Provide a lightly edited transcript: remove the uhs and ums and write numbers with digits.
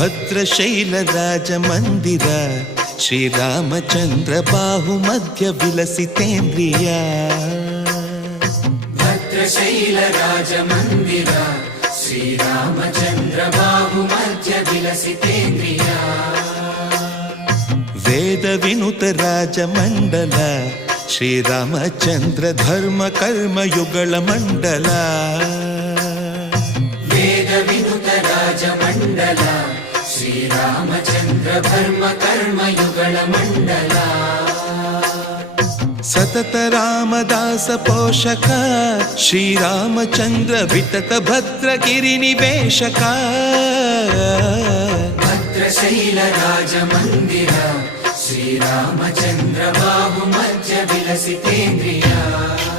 ಭದ್ರಶೈಲ ರಾಜ ಮಂದಿರ ಶ್ರೀರಾಮಚಂದ್ರ ಬಾಹು ಮಧ್ಯ ವಿಲಸಿತೇಂದ್ರಿಯ ಭದ್ರಶೈಲ ರಾಜ ಮಂದಿರ ಶ್ರೀರಾಮಚಂದ್ರ ಬಾಹು ಮಧ್ಯ ವಿಲಸಿತೇಂದ್ರಿಯ ವೇದ ವಿನುತ ರಾಜ ಮಂಡಲ ಶ್ರೀರಾಮಚಂದ್ರ ಧರ್ಮ ಕರ್ಮ ಯುಗಳ ಮಂಡಲ ವೇದ ವಿನುತ ರಾಜ ಮಂಡಲ ಶ್ರೀರಾಮಚಂದ್ರ ಧರ್ಮ ಕರ್ಮ ಯುಗಳ ಮಂಡಲ ಸತತ ರಾಮದಾಸ ಪೋಷಕ ಶ್ರೀರಾಮಚಂದ್ರ ವಿತತ ಭದ್ರಗಿರಿ ನಿವೇಶಕ ಭದ್ರಶೈಲ ರಾಜ ಮಂದಿರ ಶ್ರೀರಾಮಚಂದ್ರ ಬಾಹು ಮಧ್ಯ ವಿಲಸಿತೇಂದ್ರಿಯ